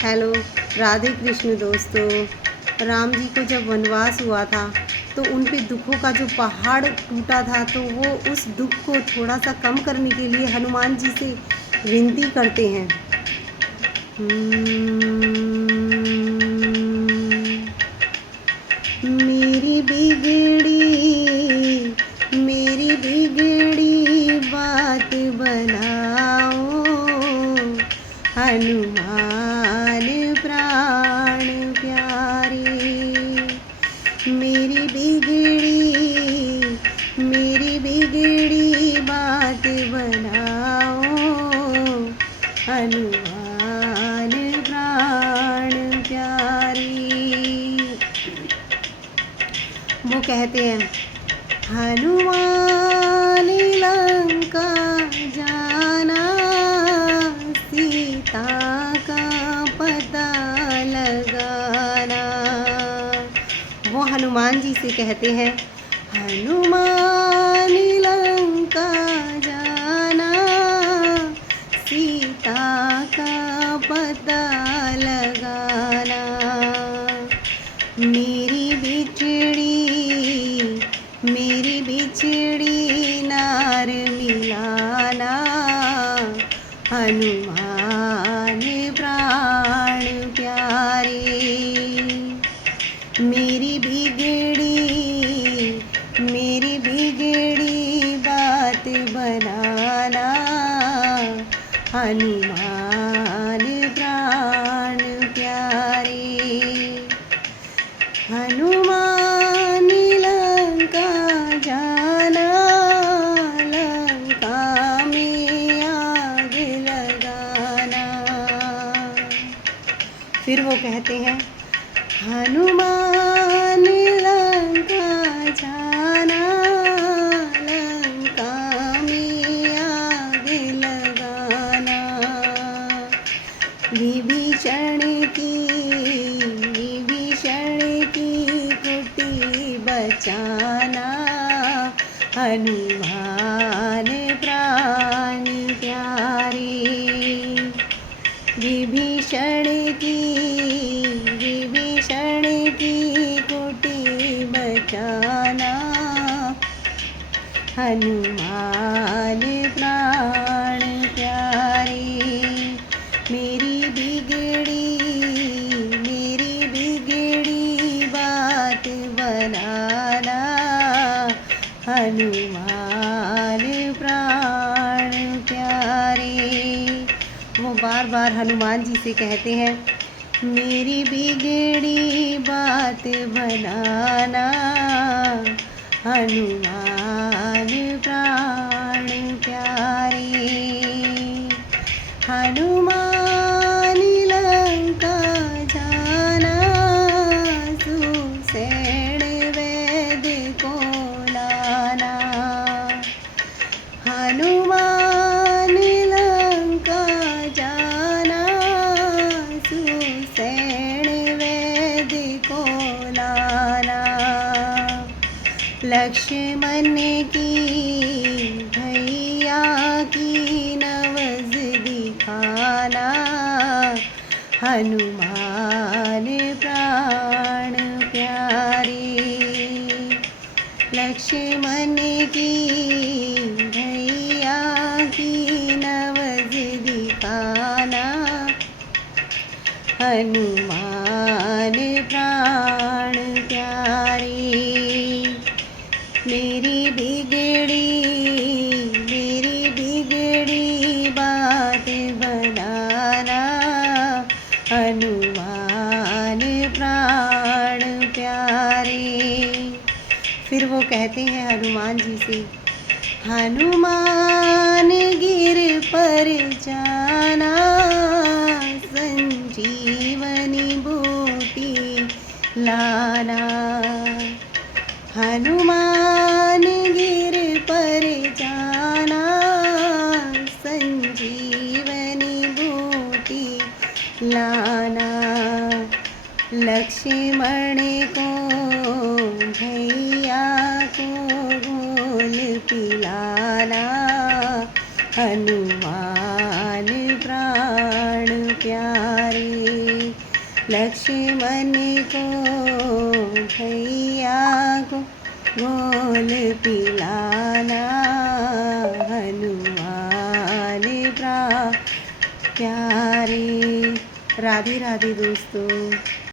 Hello, Radhe Krishna दोस्तों। राम जी को जब वनवास हुआ था तो उन पे दुखों का जो पहाड़ टूटा था, तो वो उस दुख को थोड़ा सा कम करने के लिए हनुमान जी से विनती करते हैं। मेरी बिगड़ी बात बनाओ, हनुमान प्राण प्यारे। मेरी बिगड़ी बात बनाओ, हनुमान प्राण प्यारे। वो कहते हैं, हनुमान लंका जाना, सीता का पता लगाना। वो हनुमान जी से कहते हैं, हनुमान लंका जाना, सीता का पता लगाना। मेरी बिछड़ी नार मिलाना, हनुमान प्राण प्यारे। मेरी बिगड़ी बात बनाना, हनुमान प्राण प्यारे। हनुमान लंका जाना, लंका में आग लगाना। फिर वो कहते हैं, हनुमान लंका जाना, लंका में आग लगाना। विभीषण की कुटी बचाना, हनुमान प्राण प्यारे। विभीषण की कुटी बचाना, हनुमान प्राण प्यारे। मेरी बिगड़ी बात बनाना, हनुमान प्राण प्यारे। वो बार बार हनुमान जी से कहते हैं, मेरी बिगड़ी बात बनाना, हनुमान प्राण प्यारे। हनुमान लंका जाना, सुषेण वैद्य को लाना। हनुमान लंका जाना, सुषेण वैद्य को लाना। लक्ष्मण की भैया की नवज दिखाना, हनुमान प्राण प्यारे। लक्ष्मण की भैया की नवज दिखाना, हनुमान प्राण प्यारे। मेरी बिगड़ी बात बनाना, हनुमान प्राण प्यारे। फिर वो कहते हैं हनुमान जी से, हनुमान गिर पर जाना, संजीवनी बूटी लाना। हनुमान गिर पर जाना, संजीवनी बूटी लाना। लक्ष्मण को भैया को घोल पिलाना, हनुमान प्राण प्यारे। लक्ष्मण को भैया को गोल पिलाना, हनुमान प्यारे। राधे राधे दोस्तों।